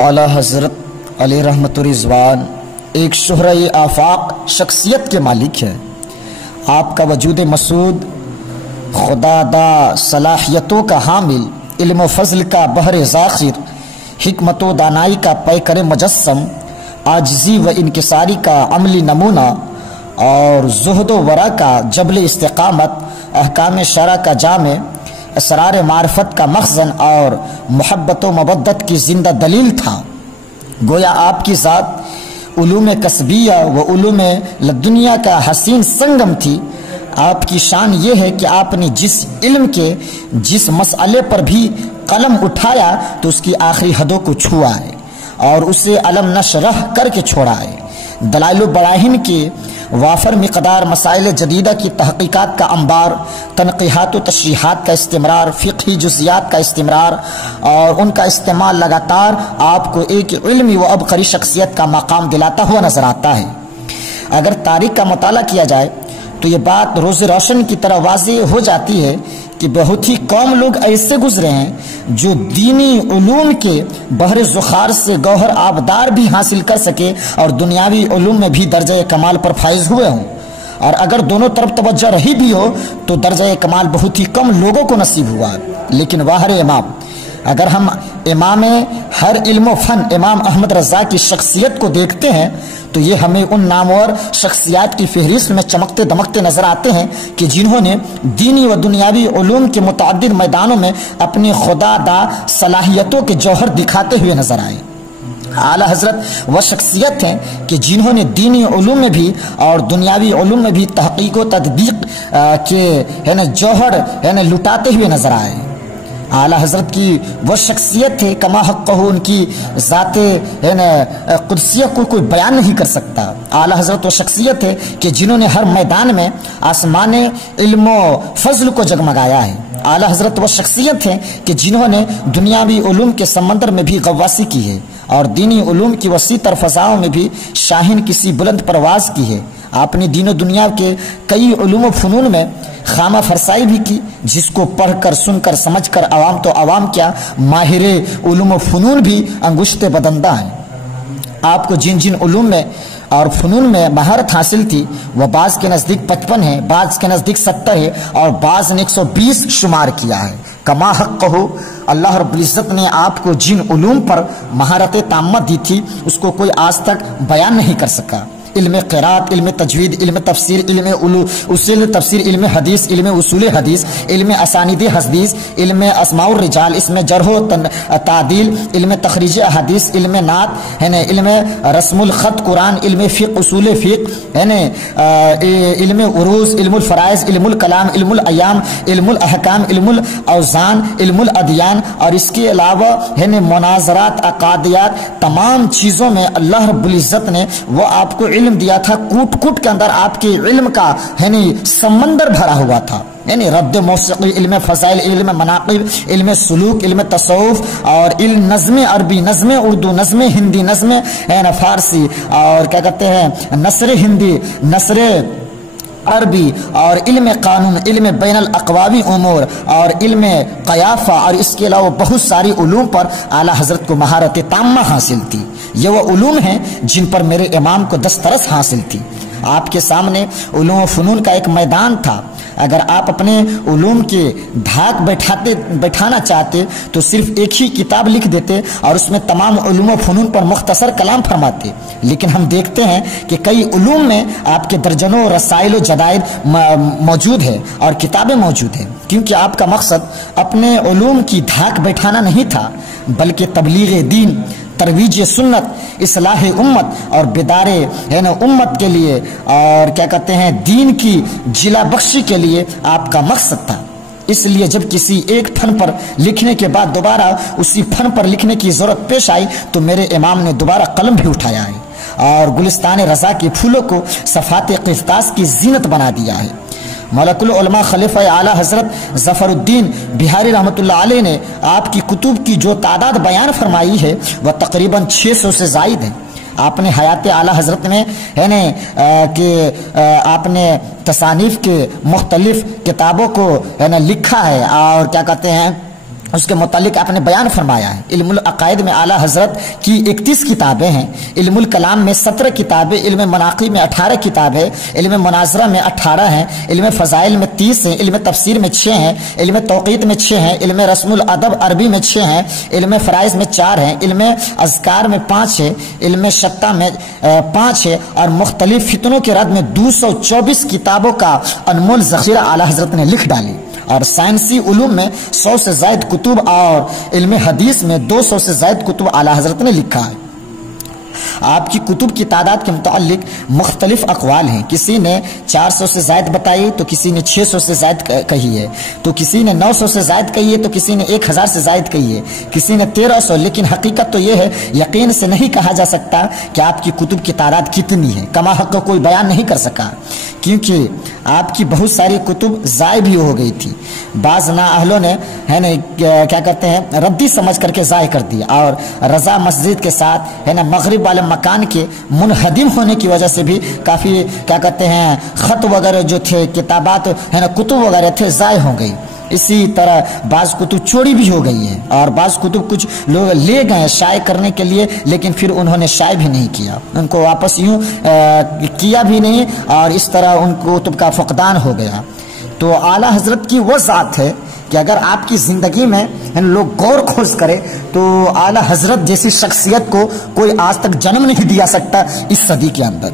اعلیٰ حضرت علیہ رحمت رضوان ایک شہرہ آفاق شخصیت کے مالک ہے۔ آپ کا وجود مسعود خدا دا صلاحیتوں کا حامل، علم و فضل کا بحر ذاخر، حکمت و دانائی کا پیکر مجسم، عاجزی و انکساری کا عملی نمونہ اور زہد و ورع کا جبل استقامت، احکام شرع کا جامع، اسرار معرفت کا مخزن اور محبت و مودت کی زندہ دلیل تھا۔ گویا آپ کی ذات علوم کسبیہ و علوم لدنیا کا حسین سنگم تھی۔ آپ کی شان یہ ہے کہ آپ نے جس مسئلے پر بھی قلم اٹھایا تو اس کی آخری حدوں کو چھوا ہے اور اسے علم نشرح کر کے چھوڑا ہے۔ دلائل و براہین کے وافر مقدار، مسائل جدیدہ کی تحقیقات کا انبار، تنقیحات و تشریحات کا استمرار، فقہی جزیات کا استمرار اور ان کا استعمال لگاتار آپ کو ایک علمی و عبقری شخصیت کا مقام دلاتا ہوا نظر آتا ہے۔ اگر تاریخ کا مطالعہ کیا جائے تو یہ بات روز روشن کی طرح واضح ہو جاتی ہے کہ بہت ہی کم لوگ ایسے گزرے ہیں جو دینی علوم کے بحر ذخار سے گوہر آبدار بھی حاصل کر سکے اور دنیاوی علوم میں بھی درجہ کمال پر فائز ہوئے ہوں، اور اگر دونوں طرف توجہ رہی بھی ہو تو درجہ کمال بہت ہی کم لوگوں کو نصیب ہوا۔ لیکن واہر امام، اگر ہم امام ہر علم و فن امام احمد رضا کی شخصیت کو دیکھتے ہیں تو یہ ہمیں ان نامور شخصیات کی فہرست میں چمکتے دمکتے نظر آتے ہیں کہ جنہوں نے دینی و دنیاوی علوم کے متعدد میدانوں میں اپنی خدا دا صلاحیتوں کے جوہر دکھاتے ہوئے نظر آئے۔ اعلیٰ حضرت وہ شخصیت ہیں کہ جنہوں نے دینی علوم میں بھی اور دنیاوی علوم میں بھی تحقیق و تدقیق کے جوہر لٹاتے ہوئے نظر آئے۔ اعلیٰ حضرت کی وہ شخصیت ہے کما حق ان کی ذات قدسیہ کو کوئی بیان نہیں کر سکتا۔ اعلیٰ حضرت وہ شخصیت ہے کہ جنہوں نے ہر میدان میں آسمان علم و فضل کو جگمگایا ہے۔ اعلیٰ حضرت وہ شخصیت ہے کہ جنہوں نے دنیاوی علوم کے سمندر میں بھی غواصی کی ہے اور دینی علوم کی وسیع تر فضاؤں میں بھی شاہین کسی بلند پرواز کی ہے۔ آپ نے دین و دنیا کے کئی علوم و فنون میں خامہ فرسائی بھی کی، جس کو پڑھ کر سن کر سمجھ کر عوام تو عوام کیا، ماہر علوم و فنون بھی انگشت بدندہ ہیں۔ آپ کو جن جن علوم میں اور فنون میں مہارت حاصل تھی وہ بعض کے نزدیک 55 ہے، بعض کے نزدیک 70 ہے اور بعض نے 120 شمار کیا ہے۔ کما حق کہو، اللہ رب العزت نے آپ کو جن علوم پر مہارت تامہ دی تھی اس کو کوئی آج تک بیان نہیں کر سکا۔ علم قرات، علم تجوید، علم تفسیر، علم اصول تفسیر، علم حدیث، علم اصول حدیث، علم اسانید حدیث، علم اسماء الرجال، اس میں جرح و تعدیل، علم تخریج احادیث، علم نعت، علم رسم الخط قرآن، علم فقہ، اصول فقہ، علم عروض، علم الفرائض، علم الکلام، علم الایام، علم الاحکام، علم الاوزان، علم الادیان، اور اس کے علاوہ مناظرات، عقادیات، تمام چیزوں میں اللہ رب العزت نے وہ آپ کو علم دیا تھا۔ کوٹ کوٹ کے اندر آپ کے علم کا سمندر بھرا ہوا تھا، یعنی رد موسیقی، علم فضائل، علم مناقب، علم سلوک، علم تصوف اور علم نظم عربی، نظم اردو، نظم ہندی، نظم فارسی، اور کیا کہتے ہیں نثر ہندی، نثر عربی، اور علم قانون، علم بین الاقوامی امور اور علم قیافہ، اور اس کے علاوہ بہت ساری علوم پر اعلیٰ حضرت کو مہارت تامہ حاصل تھی۔ یہ وہ علوم ہیں جن پر میرے امام کو دسترس حاصل تھی۔ آپ کے سامنے علوم و فنون کا ایک میدان تھا۔ اگر آپ اپنے علوم کے دھاک بیٹھانا چاہتے تو صرف ایک ہی کتاب لکھ دیتے اور اس میں تمام علوم و فنون پر مختصر کلام فرماتے، لیکن ہم دیکھتے ہیں کہ کئی علوم میں آپ کے درجنوں رسائل و جدائد موجود ہے اور کتابیں موجود ہیں، کیونکہ آپ کا مقصد اپنے علوم کی دھاک بیٹھانا نہیں تھا بلکہ تبلیغ دین، ترویج سنت، اصلاح امت اور بیدار امت کے لیے اور کیا کہتے ہیں دین کی جلا بخشی کے لیے آپ کا مقصد تھا۔ اس لیے جب کسی ایک فن پر لکھنے کے بعد دوبارہ اسی فن پر لکھنے کی ضرورت پیش آئی تو میرے امام نے دوبارہ قلم بھی اٹھایا ہے اور گلستان رضا کے پھولوں کو صفات قرطاس کی زینت بنا دیا ہے۔ ملک العلماء خلیفہ اعلیٰ حضرت ظفر الدین بہاری رحمۃ اللہ علیہ نے آپ کی کتب کی جو تعداد بیان فرمائی ہے وہ تقریباً 600 سے زائد ہے۔ آپ نے حیات اعلیٰ حضرت میں کہ آپ نے تصانیف کے مختلف کتابوں کو لکھا ہے اور کیا کہتے ہیں اس کے متعلق آپ نے بیان فرمایا ہے۔ علم العقائد میں اعلیٰ حضرت کی 31 کتابیں ہیں، علم الکلام میں 17 کتابیں، علم مناقب میں 18 کتابیں، علم مناظرہ میں 18 ہیں، علم فضائل میں 30 ہیں، علم تفسیر میں 6 ہیں، علم توقیت میں 6 ہیں، علم رسم الادب عربی میں 6 ہیں، علم فرائض میں 4 ہیں، علم اذکار میں 5 ہے، علم شتا میں 5 ہے، اور مختلف فتنوں کے رد میں 224 کتابوں کا انمول ذخیرہ اعلیٰ حضرت نے لکھ ڈالی، اور سائنسی علوم میں 100 سے زائد کتب اور علم حدیث میں 200 سے زائد کتب اعلیٰ حضرت نے لکھا ہے۔ آپ کی کتب کی تعداد کے متعلق مختلف اقوال ہیں، کسی نے 400 سے زائد بتائی تو کسی نے 600 سے زائد کہی ہے، تو کسی نے 900 سے زائد کہی ہے، تو کسی نے 1000 سے زائد کہی ہے، کسی نے 1300، لیکن حقیقت تو یہ ہے یقین سے نہیں کہا جا سکتا کہ آپ کی کتب کی تعداد کتنی ہے، کما حق کو کوئی بیان نہیں کر سکا، کیونکہ آپ کی بہت ساری کتب ضائع بھی ہو گئی تھی، بعض نااہلوں نے ہے نا کیا کہتے ہیں ردی سمجھ کر کے ضائع کر دیا، اور رضا مسجد کے ساتھ ہے نا مغرب والے مکان کے منہدم ہونے کی وجہ سے بھی کافی کیا کہتے ہیں خط وغیرہ جو تھے، کتابات ہے نا کتب وغیرہ تھے ضائع ہو گئی۔ اسی طرح بعض کتب چوری بھی ہو گئی ہیں، اور بعض کتب کچھ لوگ لے گئے شائع کرنے کے لیے، لیکن پھر انہوں نے شائع بھی نہیں کیا، ان کو واپس یوں کیا بھی نہیں، اور اس طرح ان کتب کا فقدان ہو گیا۔ تو اعلیٰ حضرت کی وہ ذات ہے کہ اگر آپ کی زندگی میں لوگ غور خوض کرے تو اعلیٰ حضرت جیسی شخصیت کو کوئی آج تک جنم نہیں دیا سکتا اس صدی کے اندر،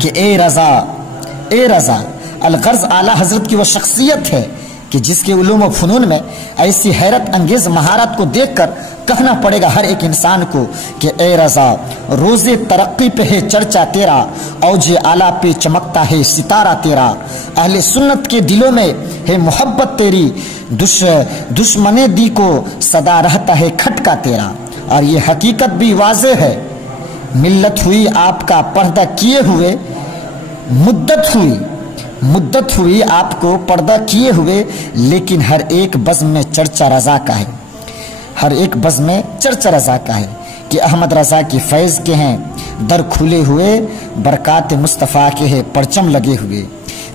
کہ اے رضا الغرض اعلیٰ حضرت کی وہ شخصیت ہے کہ جس کے علوم و فنون میں ایسی حیرت انگیز مہارت کو دیکھ کر کہنا پڑے گا ہر ایک انسان کو کہ اے رضا روز ترقی پہ ہے چرچا تیرا، اوج اعلیٰ پہ چمکتا ہے ستارہ تیرا، اہل سنت کے دلوں میں ہے محبت تیری، دشمن دی کو صدا رہتا ہے کھٹکا تیرا۔ اور یہ حقیقت بھی واضح ہے، ملت ہوئی آپ کا پردہ کیے ہوئے، مدت ہوئی آپ کو پردہ کیے ہوئے، لیکن ہر ایک بزم میں چرچا رضا کا ہے، ہر ایک بزم میں چرچا رضا کا ہے کہ احمد رضا کی فیض کے ہیں در کھلے ہوئے، برکات مصطفیٰ کے ہیں پرچم لگے ہوئے۔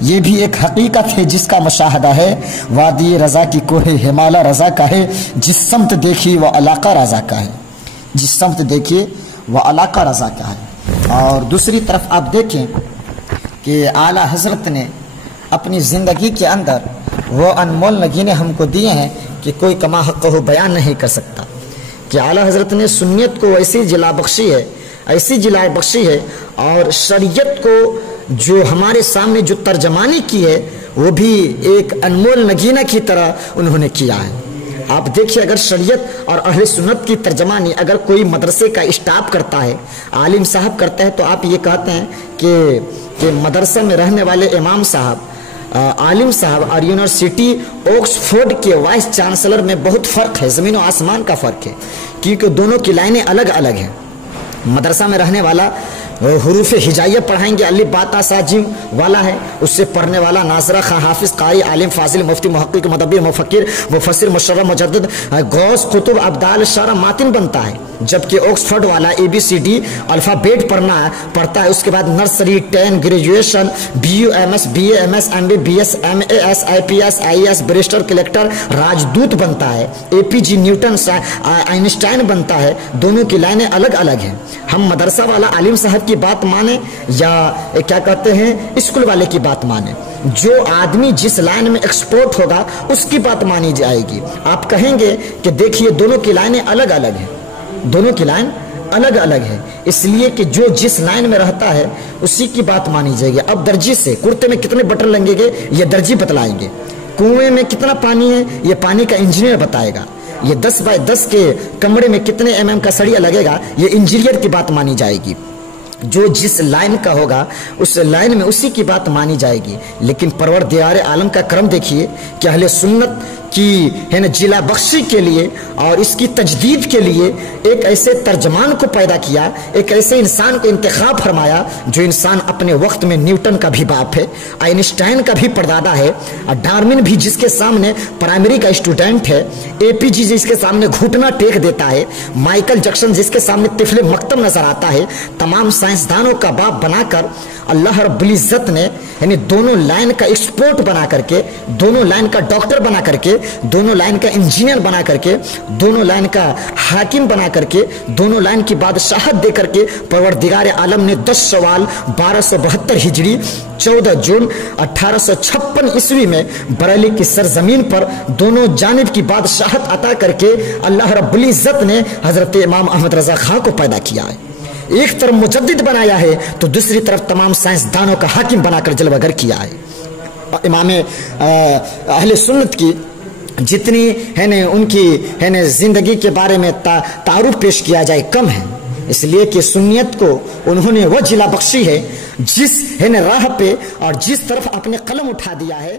یہ بھی ایک حقیقت ہے جس کا مشاہدہ ہے، وادی رضا کی کوہ ہمالا رضا کا ہے، جس سمت دیکھیے وہ علاقہ رضا کا ہے، جس سمت دیکھیے وہ علاقہ رضا کا ہے۔ اور دوسری طرف آپ دیکھیں کہ اعلیٰ حضرت نے اپنی زندگی کے اندر وہ انمول نگینے ہم کو دیے ہیں کہ کوئی کما حق ہو بیان نہیں کر سکتا، کہ اعلیٰ حضرت نے سنیت کو ایسی جلا بخشی ہے، اور شریعت کو جو ہمارے سامنے جو ترجمانی کی ہے وہ بھی ایک انمول نگینہ کی طرح انہوں نے کیا ہے۔ آپ دیکھیے اگر شریعت اور اہل سنت کی ترجمانی اگر کوئی مدرسے کا اسٹاف کرتا ہے، عالم صاحب کرتا ہے، تو آپ یہ کہتے ہیں کہ مدرسے میں رہنے والے امام صاحب، عالم صاحب اور یونیورسٹی آکسفورڈ کے وائس چانسلر میں بہت فرق ہے، زمین و آسمان کا فرق ہے، کیونکہ دونوں کی لائنیں الگ الگ ہیں۔ مدرسہ میں رہنے والا حروف ہجائیہ پڑھائیں گے، الف با تا سا جیم والا ہے، اس سے پڑھنے والا ناظرہ خواہ حافظ قاری عالم فاضل مفتی محقق مدبر مفکر مفسر مشرح مجدد غوث قطب ابدال شارع ماتن بنتا ہے، جبکہ آکسفورڈ والا ABCD الفابیٹ پڑھتا ہے، اس کے بعد nursery 10 graduation BUMS BAMS MBBS MAS IPS IAS barrister collector راجدوت بنتا ہے، APG نیوٹن آئنسٹائن بنتا ہے، دونوں کی لائنیں الگ الگ ہیں۔ ہم مدرسہ والا عالم صاحب کی بات مانیں یا کیا کہتے ہیں اسکول والے کی بات مانیں، جو آدمی جس لائن میں ایکسپورٹ ہوگا اس کی بات مانی جائے گی۔ آپ کہیں گے کہ دیکھیے دونوں کی لائنیں الگ الگ ہیں، دونوں کی لائن الگ الگ ہے، اس لیے کہ جو جس لائن میں رہتا ہے اسی کی بات مانی جائے گی۔ اب درجی سے کرتے میں کتنے بٹن لگیں گے یہ درجی بتلائیں گے، کنویں میں کتنا پانی ہے یہ پانی کا انجینئر بتائے گا، یہ 10 بائی 10 کے کمرے میں کتنے mm کا سڑیا لگے گا یہ انجینئر کی بات مانی جائے گی۔ جو جس لائن کا ہوگا اس لائن میں اسی کی بات مانی جائے گی۔ لیکن پروردگار عالم کا کرم دیکھیے کہ اہل سنت کی ہے نا جلا بخشی کے لیے اور اس کی تجدید کے لیے ایک ایسے ترجمان کو پیدا کیا، ایک ایسے انسان کو انتخاب فرمایا جو انسان اپنے وقت میں نیوٹن کا بھی باپ ہے، آئنسٹائن کا بھی پردادا ہے، اور ڈارمن بھی جس کے سامنے پرائمری کا اسٹوڈنٹ ہے، APG جس کے سامنے گھٹنا ٹیک دیتا ہے، مائیکل جیکسن جس کے سامنے طفل مکتب نظر آتا ہے، تمام سائنسدانوں کا باپ بنا کر اللہ رب العزت نے یعنی دونوں لائن کا ایکسپورٹ بنا کر کے، دونوں لائن کا ڈاکٹر بنا کر کے، دونوں لائن کا انجینئر بنا کر کے، دونوں لائن کا حاکم بنا کر کے، دونوں لائن کی بادشاہت دے کر کے پروردگار عالم نے 10 شوال 1272 ہجری 14 جون 1856 عیسوی میں بریلی کی سرزمین پر دونوں جانب کی بادشاہت عطا کر کے اللہ رب العزت نے حضرت امام احمد رضا خان کو پیدا کیا ہے. ایک طرف مجدد بنایا ہے تو دوسری طرف تمام سائنسدانوں کا حاکم بنا کر جلوہ گر کیا ہے. امام اہل سنت کی جتنی ہے نا ان کی ہے نا زندگی کے بارے میں تعارف پیش کیا جائے کم ہے، اس لیے کہ سنیت کو انہوں نے وہ جلا بخشی ہے جس ہے نا راہ پہ اور جس طرف اپنے قلم اٹھا دیا ہے